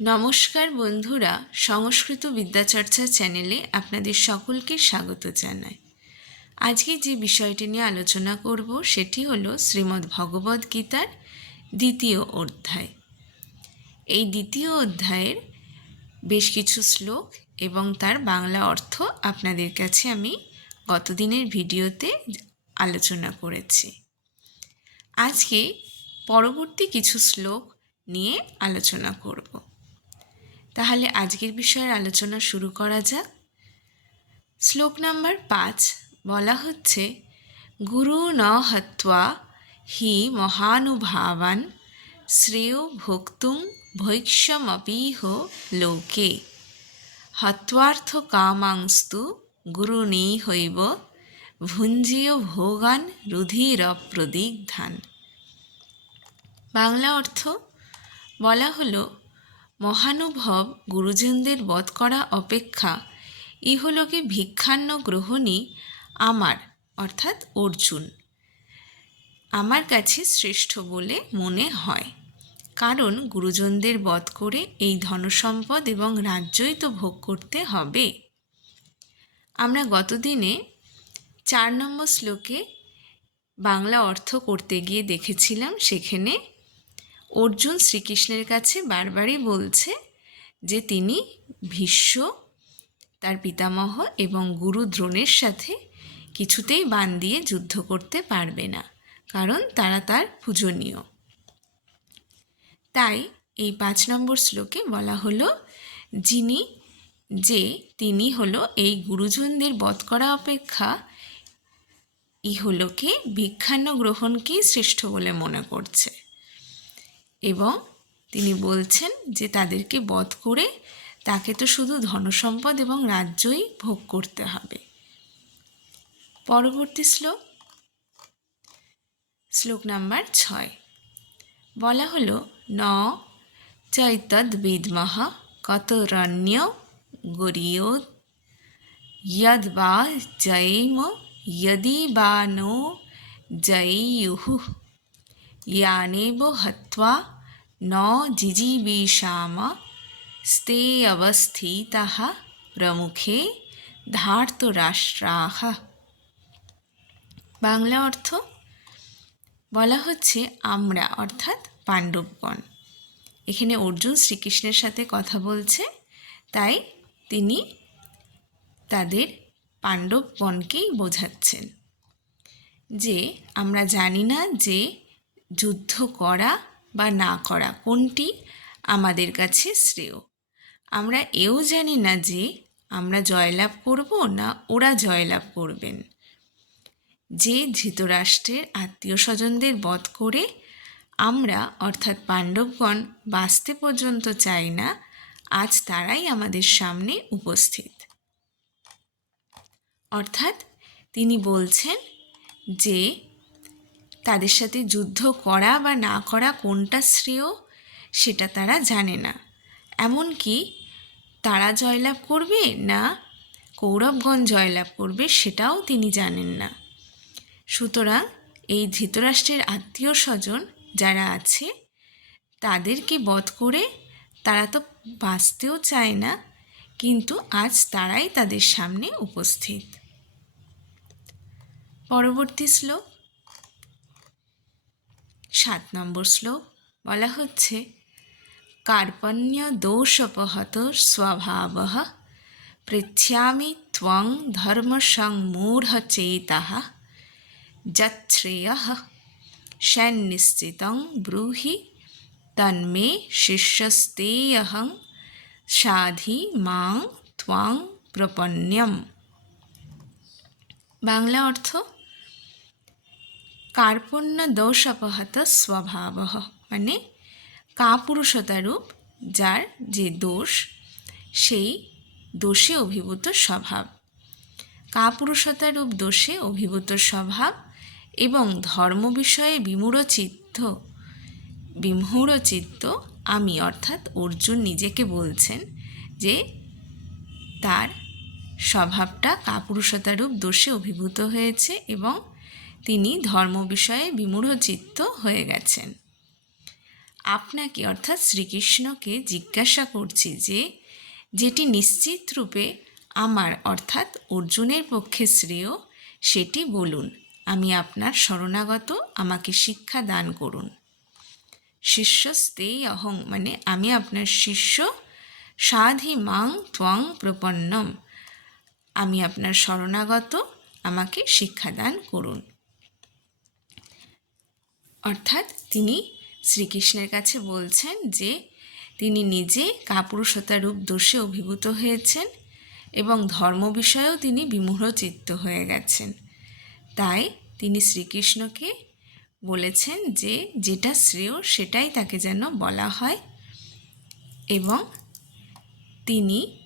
নমস্কার বন্ধুরা, সংস্কৃত বিদ্যাচর্চা চ্যানেলে আপনাদের সকলকে স্বাগত জানাই। আজকে যে বিষয়টি নিয়ে আলোচনা করব, সেটি হলো শ্রীমদ্ ভগবদ্ গীতার দ্বিতীয় অধ্যায়। এই দ্বিতীয় অধ্যায়ের বেশ কিছু শ্লোক এবং তার বাংলা অর্থ আপনাদের কাছে আমি গতদিনের ভিডিওতে আলোচনা করেছি। আজকে পরবর্তী কিছু শ্লোক নিয়ে আলোচনা করব। তাহলে আজকের বিষয়ের আলোচনা শুরু করা যাক। শ্লোক নাম্বার পাঁচ বলা হচ্ছে, গুরু ন হত্বা হি মহানুভাবান শ্রেয় ভোক্তুম ভৈক্ষ্যমপীহ লোকে। হত্বার্থ কামাংস্তু গুরু গুরুণী হইব ভুঞ্জীয় ভোগান রুধির প্রদিগ্ধান। বাংলা অর্থ বলা হলো মহানুভব গুরুজনদের বধ করা অপেক্ষা, ইহলোকে ভিক্ষান্ন গ্রহণই আমার, অর্থাৎ অর্জুন, আমার কাছে শ্রেষ্ঠ বলে মনে হয়। কারণ গুরুজনদের বধ করে এই ধনসম্পদ এবং রাজ্যই তো ভোগ করতে হবে। আমরা গতদিনে চার নম্বর শ্লোকে বাংলা অর্থ করতে গিয়ে দেখেছিলাম, সেখানে অর্জুন শ্রীকৃষ্ণের কাছে বারবারই বলছে যে তিনি ভীষ্ম, তার পিতামহ এবং গুরু দ্রোণের সাথে কিছুতেই বান দিয়ে যুদ্ধ করতে পারবে না, কারণ তারা তার পূজনীয়। তাই এই পাঁচ নম্বর শ্লোকে বলা হলো, যিনি, যে তিনি হলো এই গুরুজনদের বধ করা অপেক্ষা ইহলোকে ভিক্ষান্ন গ্রহণকেই শ্রেষ্ঠ বলে মনে করছে। এবং তিনি বলছেন যে তাদেরকে বধ করে তাকে তো শুধু ধনসম্পদ এবং রাজ্যই ভোগ করতে হবে। পরবর্তী শ্লোক। শ্লোক নাম্বার ছয়। বলা হলো, ন চৈতদ বিদমহ কত রণ্য গরীয় ইয়দ বা জৈম ইয়দি বা নো জয়ুহু। యానేబు हत्वा न జిజీబీషామ స్తే అవస్థిత প্রমুখে ধার্তরাষ্ট্রাহ বাংলা অর্থ বলা হচ্ছে আমরা, অর্থাৎ পাণ্ডবগণ। এখানে অর্জুন শ্রীকৃষ্ণের সাথে কথা বলছে, তাই তিনি তাদের পাণ্ডবগণকেই বোঝাচ্ছেন যে, আমরা জানি না যে যুদ্ধ করা বা না করা কোনটি আমাদের কাছে শ্রেয়? আমরা এও জানি না যে আমরা জয়লাভ করব না ওরা জয়লাভ করবেন। যে ধৃতরাষ্ট্রের আত্মীয় স্বজনদের বধ করে আমরা, অর্থাৎ পাণ্ডবগণ, বাঁচতে পর্যন্ত চাই না, আজ তারাই আমাদের সামনে উপস্থিত। অর্থাৎ তিনি বলছেন যে তাদের সাথে যুদ্ধ করা বা না করা কোনটা শ্রেয়, সেটা তারা জানে না। এমনকি তারা জয়লাভ করবে না কৌরবগঞ্জ জয়লাভ করবে সেটাও তিনি জানেন না। সুতরাং এই ধৃতরাষ্ট্রের আত্মীয় স্বজন যারা আছে, তাদেরকে বধ করে তারা তো বাঁচতেও চায় না, কিন্তু আজ তারাই তাদের সামনে উপস্থিত। পরবর্তী শ্লোক। সাত নম্বর শ্লোক বলা হচ্ছে, কার্পণ্য দোষপহত স্বভাব পৃচ্ছামি ত্বং ধর্মসংমূঢ়চেতা যচ্শ্রেয় ষণ্নিশ্চিতং ব্রূহি তন্মে শিষ্যস্তেয়হং সাধি মাং ত্বাং প্রপন্যম। বাংলা অর্থ কার্পণ্য দোষ অপহত স্বভাব মানে কাপুরুষতারূপ, যার যে দোষ, সেই দোষে অভিভূত স্বভাব। কাপুরুষতারূপ দোষে অভিভূত স্বভাব এবং ধর্ম বিষয়ে বিমূঢ় চিত্ত বিমূঢ় চিত্ত আমি অর্থাৎ অর্জুন নিজেকে বলছেন যে তার স্বভাবটা কাপুরুষতারূপ দোষে অভিভূত হয়েছে এবং তিনি ধর্ম বিষয়ে বিমূঢ়চিত্ত হয়ে গেছেন। আপনাকে অর্থাৎ শ্রীকৃষ্ণকে জিজ্ঞাসা করছি যে, যেটি নিশ্চিত রূপে আমার অর্থাৎ অর্জুনের পক্ষে শ্রেয়, সেটি বলুন। আমি আপনার শরণাগত, আমাকে শিক্ষা দান করুন। শিষ্যস্তেই অহং মানে আমি আপনার শিষ্য, সাধি মাং ত্বং প্রপন্নম। আমি আপনার শরণাগত, আমাকে শিক্ষাদান করুন। অর্থাৎ তিনি শ্রীকৃষ্ণের কাছে বলছেন যে তিনি নিজে কাপুরুষতা রূপ দোষে অভিভূত হয়েছেন এবং ধর্ম বিষয়েও তিনি বিমূঢ়চিত্ত হয়ে গেছেন। তাই তিনি শ্রীকৃষ্ণকে বলেছেন যে যেটা শ্রেয় সেটাই তাকে যেন বলা হয় এবং তিনি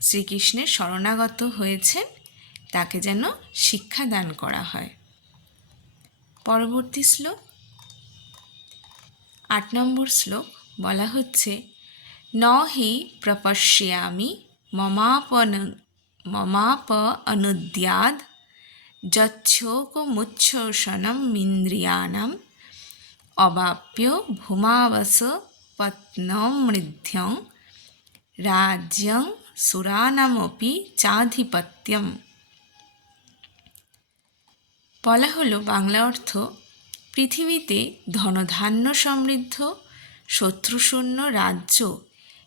শ্রীকৃষ্ণের শরণাগত হয়েছেন, তাকে যেন শিক্ষা দান করা হয়। পরবর্তী শ্লোক। আট নম্বর শ্লোক বলা হচ্ছে ন হি প্রপশ্যামি মমাপন মমাপ অনুদ্যাদ যচ্ছোকমুচ্ছোষণম ইন্দ্রিয়াণম অবাপ্য ভূমাবস পত্নমৃধ্যং রাজ্যং সুরানামপি চাধিপত্যম। বলা হলো বাংলা অর্থ পৃথিবীতে ধনধান্য সমৃদ্ধ, শত্রুশূন্য রাজ্য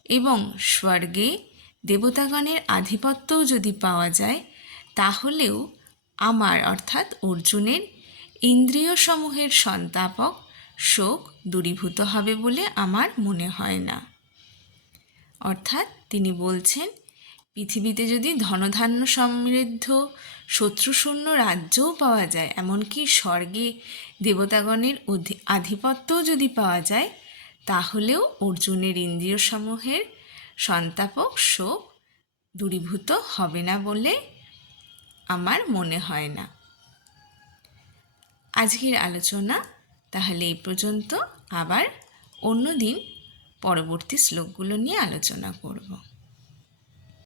এবং স্বর্গে দেবতাগণের আধিপত্যও যদি পাওয়া যায়, তাহলেও আমার অর্থাৎ অর্জুনের ইন্দ্রিয়সমূহের সন্তাপক শোক দূরীভূত হবে বলে আমার মনে হয় না। অর্থাৎ তিনি বলছেন পৃথিবীতে যদি ধনধান্য সমৃদ্ধ শত্রুশূন্য রাজ্যও পাওয়া যায়, এমনকি স্বর্গে দেবতাগণের আধিপত্যও যদি পাওয়া যায়, তাহলেও অর্জুনের ইন্দ্রিয়সমূহের সন্তাপক শোক দূরীভূত হবে না বলে আমার মনে হয় না। আজকের আলোচনা তাহলে এই পর্যন্ত। আবার অন্য দিন পরবর্তী শ্লোকগুলো নিয়ে আলোচনা করব।